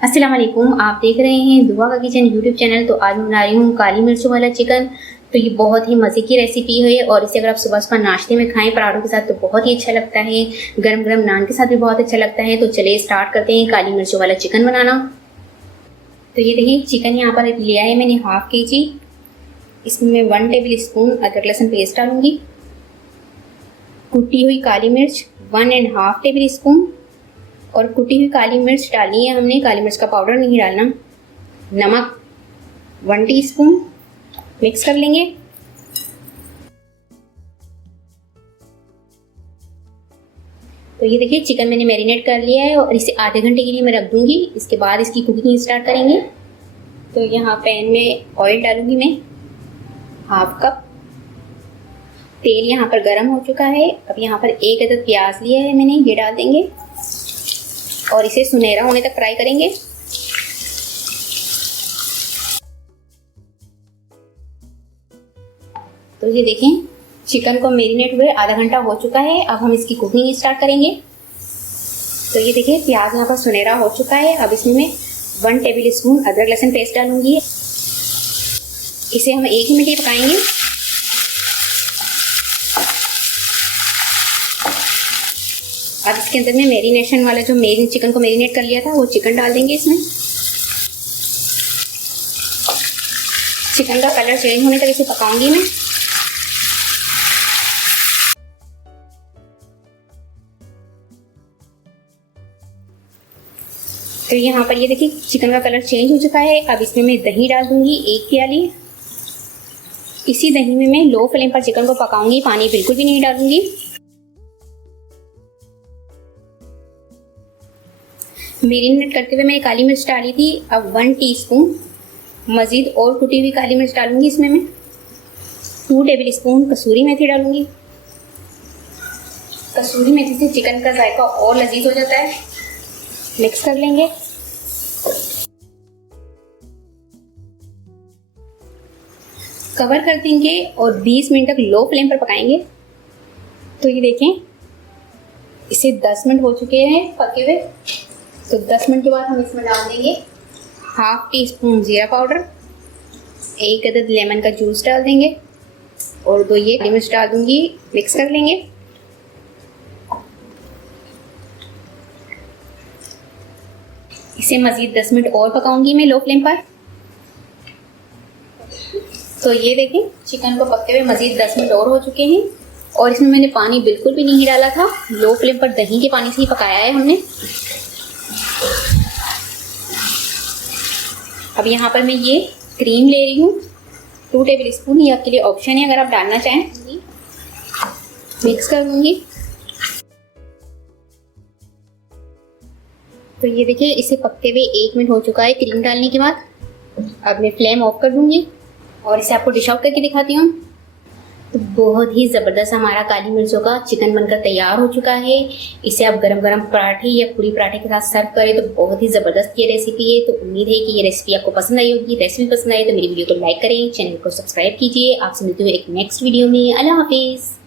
अस्सलाम वालेकुम, आप देख रहे हैं दुआ का किचन यूट्यूब चैनल। तो आज मैं बना रही हूँ काली मिर्चों वाला चिकन। तो ये बहुत ही मज़े की रेसिपी है और इसे अगर आप सुबह सुबह नाश्ते में खाएं पराठों के साथ तो बहुत ही अच्छा लगता है। गरम गरम नान के साथ भी बहुत अच्छा लगता है। तो चलिए स्टार्ट करते हैं काली मिर्चों वाला चिकन बनाना। तो ये देखिए चिकन यहाँ पर लिया है मैंने हाफ kg। इसमें मैं 1 टेबल स्पून अदरक लहसुन पेस्ट डालूंगी। कुटी हुई काली मिर्च 1.5 टेबल स्पून और कुटी हुई काली मिर्च डाली है हमने, काली मिर्च का पाउडर नहीं डालना। नमक 1 टीस्पून, मिक्स कर लेंगे। तो ये देखिए चिकन मैंने मैरिनेट कर लिया है और इसे आधे घंटे के लिए मैं रख दूंगी। इसके बाद इसकी कुकिंग स्टार्ट करेंगे। तो यहाँ पैन में ऑयल डालूंगी मैं, हाफ कप। तेल यहाँ पर गर्म हो चुका है। अब यहाँ पर 1 अदद प्याज लिया है मैंने, ये डाल देंगे और इसे सुनहरा होने तक फ्राई करेंगे। तो ये देखें चिकन को मैरिनेट हुए आधा घंटा हो चुका है। अब हम इसकी कुकिंग स्टार्ट करेंगे। तो ये देखिए प्याज यहाँ पर सुनहरा हो चुका है। अब इसमें मैं 1 टेबल स्पून अदरक लहसुन पेस्ट डालूंगी। इसे हम 1 मिनट ही पकाएंगे। अब इसके अंदर में मैरिनेशन वाला जो चिकन को मैरिनेट कर लिया था वो चिकन डाल देंगे इसमें। चिकन का कलर चेंज होने तक इसे पकाऊंगी मैं। तो यहाँ पर ये देखिए चिकन का कलर चेंज हो चुका है। अब इसमें मैं दही डाल दूंगी 1 प्याली। इसी दही में मैं लो फ्लेम पर चिकन को पकाऊंगी, पानी बिल्कुल भी नहीं डालूंगी। मैरिनेट करते हुए मैंने काली मिर्च डाली थी। अब 1 टीस्पून मजीद और कुटी हुई काली मिर्च डालूंगी इसमें मैं। 2 टेबल स्पून कसूरी मेथी डालूंगी। कसूरी मेथी से चिकन का जायका और लजीज हो जाता है। मिक्स कर लेंगे। कवर कर देंगे और 20 मिनट तक लो फ्लेम पर पकाएंगे। तो ये देखें इसे 10 मिनट हो चुके हैं पके हुए। तो 10 मिनट के बाद हम इसमें डाल देंगे हाफ टीस्पून जीरा पाउडर, 1 अदद लेमन का जूस डाल देंगे और 2 ये हरी मिर्च डाल दूंगी। मिक्स कर लेंगे। इसे मजीद 10 मिनट और पकाऊंगी मैं लो फ्लेम पर। तो ये देखें चिकन को पकते हुए मजीद 10 मिनट और हो चुके हैं और इसमें मैंने पानी बिल्कुल भी नहीं डाला था। लो फ्लेम पर दही के पानी से ही पकाया है हमने। अब यहाँ पर मैं ये क्रीम ले रही हूँ 2 टेबल स्पून। ये आपके लिए ऑप्शन है, अगर आप डालना चाहें। मिक्स कर दूंगी। तो ये देखिए इसे पकते हुए 1 मिनट हो चुका है क्रीम डालने के बाद। अब मैं फ्लेम ऑफ कर दूंगी और इसे आपको डिश आउट करके दिखाती हूँ। तो बहुत ही ज़बरदस्त हमारा काली मिर्चों का चिकन बनकर तैयार हो चुका है। इसे आप गरम गरम पराठे या पूरी पराठे के साथ सर्व करें तो बहुत ही ज़बरदस्त ये रेसिपी है। तो उम्मीद है कि ये रेसिपी आपको पसंद आई होगी। रेसिपी पसंद आई तो मेरी वीडियो को लाइक करें, चैनल को सब्सक्राइब कीजिए। आपसे मिलते हुए एक नेक्स्ट वीडियो में। अल्लाह हाफिज़।